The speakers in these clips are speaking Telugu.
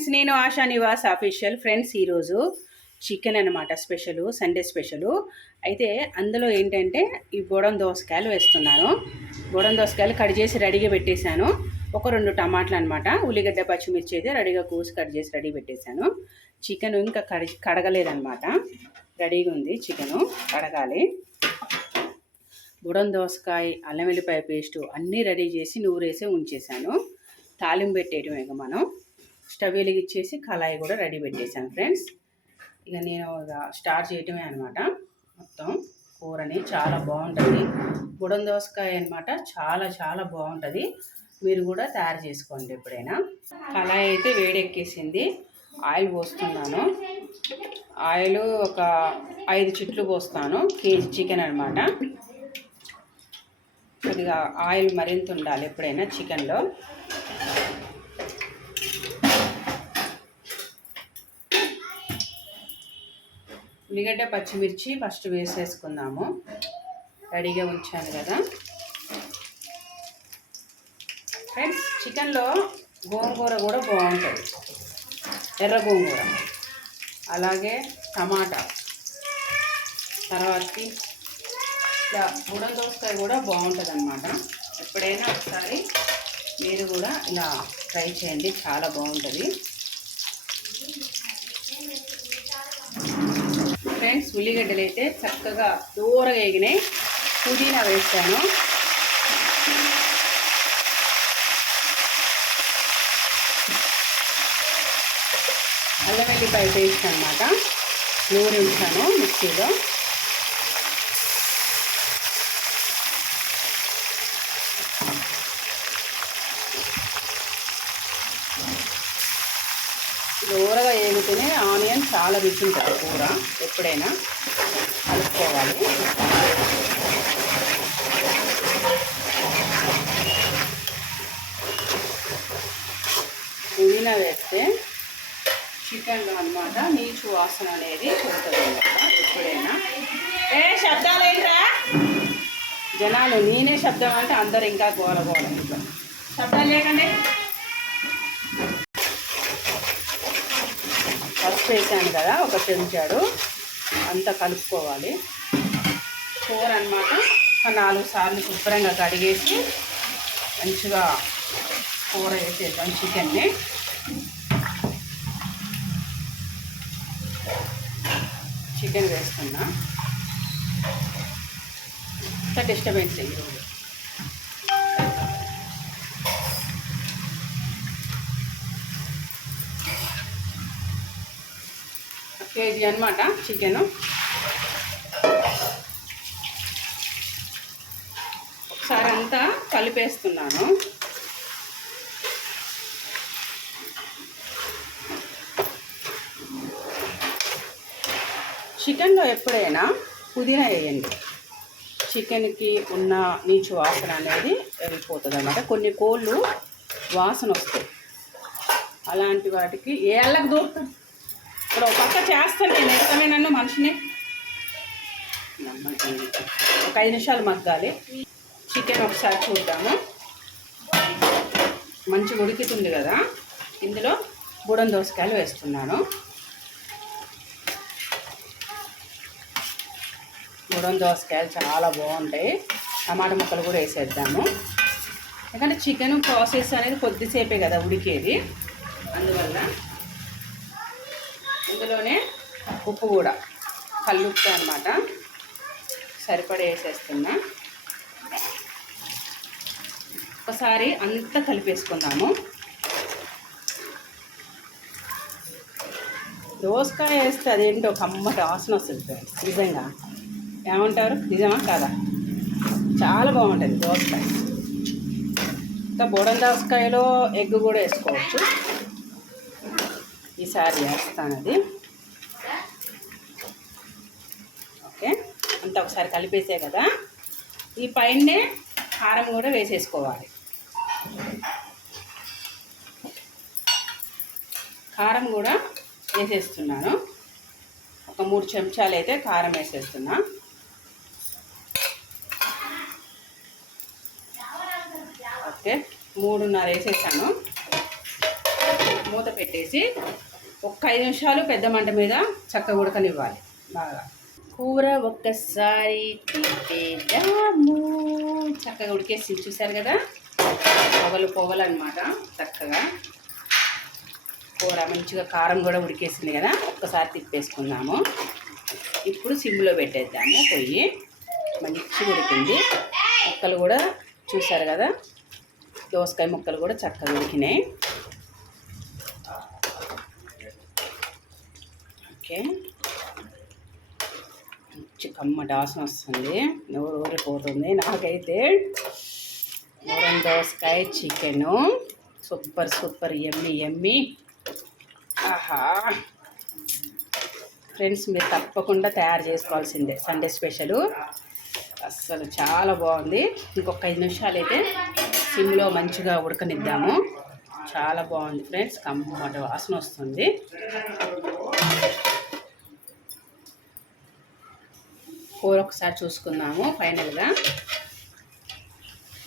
ఫ్రెండ్స్ నేను ఆశా నివాస్ అఫీషియల్ ఫ్రెండ్స్ ఈరోజు చికెన్ అనమాట స్పెషల్ సండే స్పెషల్. అయితే అందులో ఏంటంటే ఈ బోడం దోసకాయలు వేస్తున్నాను. బోడం దోసకాయలు కట్ చేసి రెడీగా పెట్టేశాను. ఒక రెండు టమాటాలు అనమాట ఉల్లిగడ్డ పచ్చిమిర్చి అయితే రెడీగా కూసి కట్ చేసి రెడీ పెట్టేశాను. చికెన్ ఇంకా కడి కడగలేదనమాట రెడీగా ఉంది చికెను కడగాలి. బుడం దోసకాయ అల్లం వెల్లిపాయ పేస్టు అన్నీ రెడీ చేసి నూరేసే ఉంచేసాను తాలింపు పెట్టేయటం ఇక మనం. స్టవ్ వెలిగిచ్చేసి కళాయి కూడా రెడీ పెట్టేశాను ఫ్రెండ్స్. ఇక నేను స్టార్ట్ చేయటమే అనమాట మొత్తం కూరని చాలా బాగుంటుంది. బుడం దోసకాయ అనమాట చాలా చాలా బాగుంటుంది. మీరు కూడా తయారు చేసుకోండి ఎప్పుడైనా. కళాయి అయితే వేడెక్కేసింది. ఆయిల్ పోస్తున్నాను. ఆయిల్ ఒక ఐదు చిట్లు పోస్తాను. కేజీ చికెన్ అనమాట కొద్దిగా ఆయిల్ మరింత ఉండాలి ఎప్పుడైనా చికెన్లో. ఉల్లిగడ్డ పచ్చిమిర్చి ఫస్ట్ వేసేసుకుందాము. రెడీగా ఉంచాను కదా. ఫ్రెండ్స్ చికెన్లో గోంగూర కూడా బాగుంటుంది. ఎర్ర గోంగూర. అలాగే టమాటా. తర్వాతకి ఇట్లా బుడం దోసకాయ కూడా బాగుంటుంది అనమాట ఎప్పుడైనా ఒకసారి మీరు కూడా ఇలా ట్రై చేయండి చాలా బాగుంటుంది ఫ్రెండ్స్ ఉల్లిగడ్డలు అయితే చక్కగా దూరగా ఎగినాయి. పుదీనా వేస్తాను అల్లం వెల్లిపాయ పేస్ట్ అనమాట నూనె ఉంచాను మిక్సీలో. చాలా రుచి ఉంటుంది కూర. ఎప్పుడైనా కలుపుకోవాలి. పుదీనా వేస్తే చికెన్లో అనమాట నీచు వాసన అనేది పోతుంది అనమాట ఎప్పుడైనా. ఏ శబ్దాలు ఏంటా జనాలు నేనే శబ్దం అంటే అందరు ఇంకా గోల గోల శబ్దాలు లేకండి. వేసాను కదా ఒక చెంచాడు. అంతా కలుపుకోవాలి. కూర అనమాట ఒక నాలుగు సార్లు శుభ్రంగా కడిగేసి మంచిగా కూర వేసేద్దాం చికెన్ని. చికెన్ వేస్తున్నా. అంత డిస్టర్బెన్స్ ఈరోజు కేజీ అనమాట చికెను ఒకసారి అంతా కలిపేస్తున్నాను. చికెన్లో ఎప్పుడైనా పుదీనా వేయండి. చికెన్కి ఉన్న నీచు వాసన అనేది వెళ్ళిపోతుంది అనమాట కొన్ని కోళ్ళు వాసన వస్తాయి. అలాంటి వాటికి ఏ అల్లకు దూరుతాం ఇప్పుడు ఒక పక్క చేస్తాను నేను. ఎక్కమే నన్ను మనిషిని. ఒక ఐదు నిమిషాలు మగ్గాలి. చికెన్ ఒకసారి చూద్దాము. మంచి ఉడికితుంది కదా. ఇందులో బుడం దోసకాయలు వేస్తున్నాను. బుడం దోసకాయలు చాలా బాగుంటాయి. టమాటా ముక్కలు కూడా వేసేద్దాము. ఎందుకంటే చికెన్ ప్రాసెస్ అనేది కొద్దిసేపే కదా ఉడికేది. అందువల్ల అందులోనే ఉప్పు కూడా కల్లుప్పు అనమాట సరిపడ వేసేస్తున్నా. ఒకసారి అంతా కలిపేసుకుందాము. దోసకాయ వేస్తే అదేంటో కమ్మటి వాసన వస్తుంది ఫ్రెండ్స్ నిజంగా. ఏమంటారు? నిజమా కాదా? చాలా బాగుంటుంది దోసకాయ. ఇంకా బోడం దోసకాయలో ఎగ్ కూడా వేసుకోవచ్చు. ఈసారి వేస్తాను అది ఓకే అంతా ఒకసారి కలిపేసే కదా. ఈ పైనే కారం కూడా వేసేసుకోవాలి. కారం కూడా వేసేస్తున్నాను. ఒక మూడు చెంచాలు అయితే కారం వేసేస్తున్నా. ఓకే మూడున్నర వేసేసాను. మూత పెట్టేసి ఒక్క ఐదు నిమిషాలు పెద్ద మంట మీద చక్క ఉడకనివ్వాలి. బాగా. కూర ఒక్కసారి తిప్పేద్దాము చక్కగా ఉడికేసి చూశారు కదా? పొగలు పొగలు అనమాట చక్కగా. కూర మంచిగా కారం కూడా ఉడికేసింది కదా? ఒక్కసారి తిప్పేసుకుందాము. ఇప్పుడు సిమ్లో పెట్టేద్దాము పొయ్యి. మంచిగా ఉడికింది. ముక్కలు కూడా చూసారు కదా? దోసకాయ ముక్కలు కూడా చక్కగా ఉడికినాయి. ఓకే. కమ్మ కమ్మటి వస్తుంది. నోరు ఊరిపోతుంది. నాకైతే నూరం దోసకాయ చికెను సూపర్ సూపర్ ఎమ్మి ఎమ్మి ఆహా. ఫ్రెండ్స్ మీరు తప్పకుండా తయారు చేసుకోవాల్సిందే. సండే స్పెషలు అస్సలు చాలా బాగుంది. ఇంకొక ఐదు నిమిషాలు అయితే సిమ్లో మంచిగా ఉడకనిద్దాము. చాలా బాగుంది. ఫ్రెండ్స్ కమ్మటి వాసన వస్తుంది. కూర ఒకసారి చూసుకుందాము ఫైనల్గా.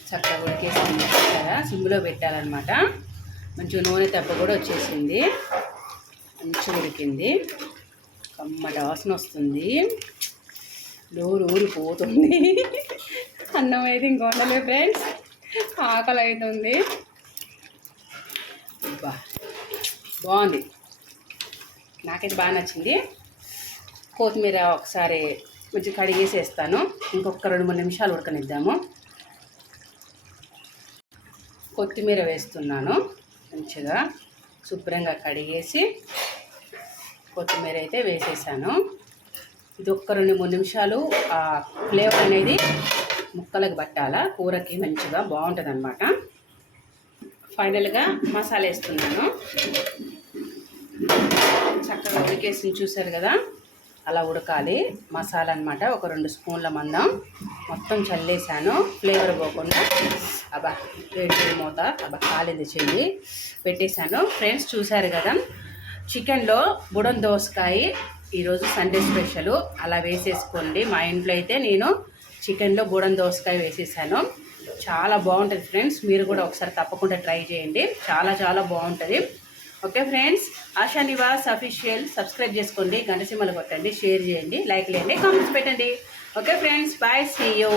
చక్కగా ఉడికేసింది. కదా సిమ్లో పెట్టాలన్నమాట. మంచిగా నూనె తప్ప కూడా వచ్చేసింది. మంచిగా ఉడికింది. కమ్మటి వాసన వస్తుంది. నోరు ఊరిపోతుంది. అన్నం అయితే ఇంక వండలే ఫ్రెండ్స్. ఆకలి అవుతుంది బా బాగుంది. నాకైతే బాగా నచ్చింది. కొత్తిమీర ఒకసారి కొంచెం కడిగేసేస్తాను. ఇంకొక రెండు మూడు నిమిషాలు ఉడకనిద్దాము. కొత్తిమీర వేస్తున్నాను. మంచిగా శుభ్రంగా కడిగేసి కొత్తిమీర అయితే వేసేసాను. ఇది ఒక్క రెండు మూడు నిమిషాలు ఆ ఫ్లేవర్ అనేది ముక్కలకు పట్టాల? కూరకి మంచిగా బాగుంటుంది అనమాట ఫైనల్గా మసాలా వేస్తున్నాను. చక్కగా ఉడికేసి చూసారు కదా? అలా ఉడకాలి. మసాలా అనమాట ఒక రెండు స్పూన్ల మందం. మొత్తం చల్లేసాను ఫ్లేవర్ పోకుండా. అబ్బా వేడి మూత? అబ్బా కాలేదు చెయ్యి. పెట్టేశాను. ఫ్రెండ్స్ చూశారు కదా? చికెన్లో బుడన్ దోసకాయ ఈరోజు సండే స్పెషల్. అలా వేసేసుకోండి. మా ఇంట్లో అయితే నేను చికెన్లో బుడన్ దోసకాయ వేసేసాను. చాలా బాగుంటుంది ఫ్రెండ్స్. మీరు కూడా ఒకసారి తప్పకుండా ట్రై చేయండి. చాలా చాలా బాగుంటుంది. Okay friends Asha Nivas official subscribe చేసుకోండి గంట కొట్టండి షేర్ చేయండి లైక్ చేయండి కామెంట్స్ పెట్టండి. Okay friends bye see you